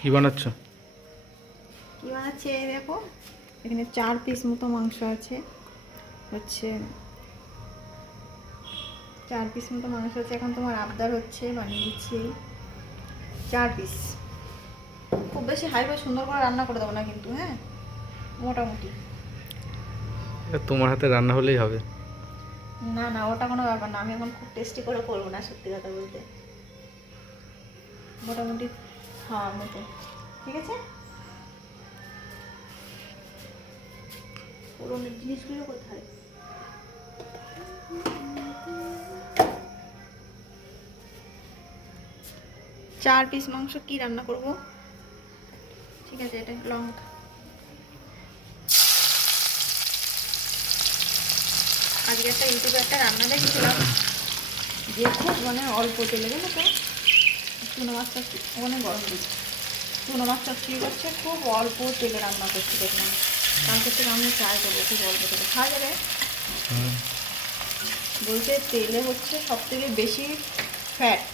কি বানাচ্ছ? কি বানাচ্ছি এই দেখো, এখানে 4 পিস মতো মাংস আছে, হচ্ছে 4 পিস মতো মাংস আছে। এখন তোমার আবদার হচ্ছে, বানিয়ে দিচ্ছি 4 পিস। খুব বেশি হাই বা সুন্দর করে রান্না করে দেবো না কিন্তু, হ্যাঁ, মোটামুটি। তোমার হাতে রান্না হলেই হবে। না না, ওটা কোনো ব্যাপার না, আমি এখন খুব টেস্টি করে করবো না, সত্যি কথা বলতে। মোটামুটি খাওয়ার মতো, ঠিক আছে। পুরোনো জিনিসগুলো কোথায়? 4 পিস মাংস কি রান্না করব, ঠিক আছে। এটা লঙ্কা, আজকে একটা ইউটিউবে একটা রান্না দেখছিলাম, যে খুব মানে অল্প তেলে, জানো তো, চুনো মাছটা অনেক গরম দিচ্ছে, চুনো মাছটা কি করছে, খুব অল্প তেলে রান্না করছে দেখলাম। কালকে থেকে আমি ট্রাই করবো খুব অল্প তেলে খাওয়া যাবে। বলছে তেলে হচ্ছে সব থেকে বেশি ফ্যাট,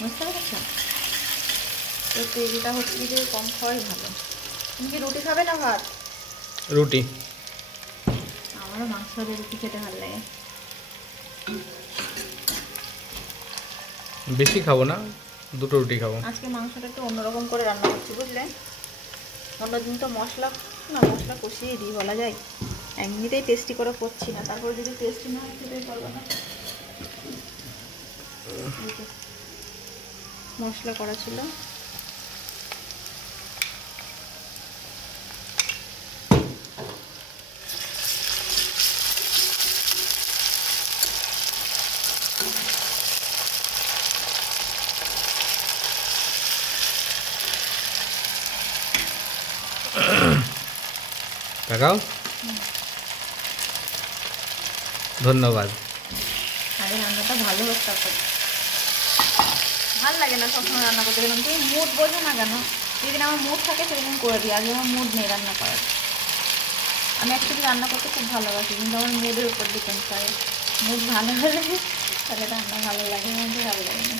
বুঝতে পারছো, তো তেলটা হচ্ছে যে কম খাওয়াই ভালো। তুমি কি রুটি খাবে না ভাত? রুটি। আমারও মাংস দিয়ে রুটি খেতে ভালো লাগে। বেশি খাবো না, দুটো রুটি খাবো। আজকে মাংসটা একটু অন্যরকম করে রান্না করছি, বুঝলে। অন্যদিন তো মশলা কষিয়ে দিই বলা যায়, এমনিতেই টেস্টি করে করছি না, তারপরে যদি টেস্টি না হয় খেতেই পারবো না। মশলা করা ছিল, তাকাও, ধন্যবাদ। আগে রান্নাটা ভালো হোক, তারপর ভালো লাগে না সবসময় রান্না করতে গেলাম। তুমি মুড বোঝো না কেন? যেদিন আমার মুড থাকে সেদিন করে দিই, আজকে আমার মুড নেই রান্না করার। আমি অ্যাকচুয়ালি রান্না করতে খুব ভালোবাসি, কিন্তু আমার মুডের উপর ডিপেন্ড করে। মুড ভালো হলে তাহলে রান্না ভালো লাগে, মধ্যে ভালো লাগে না।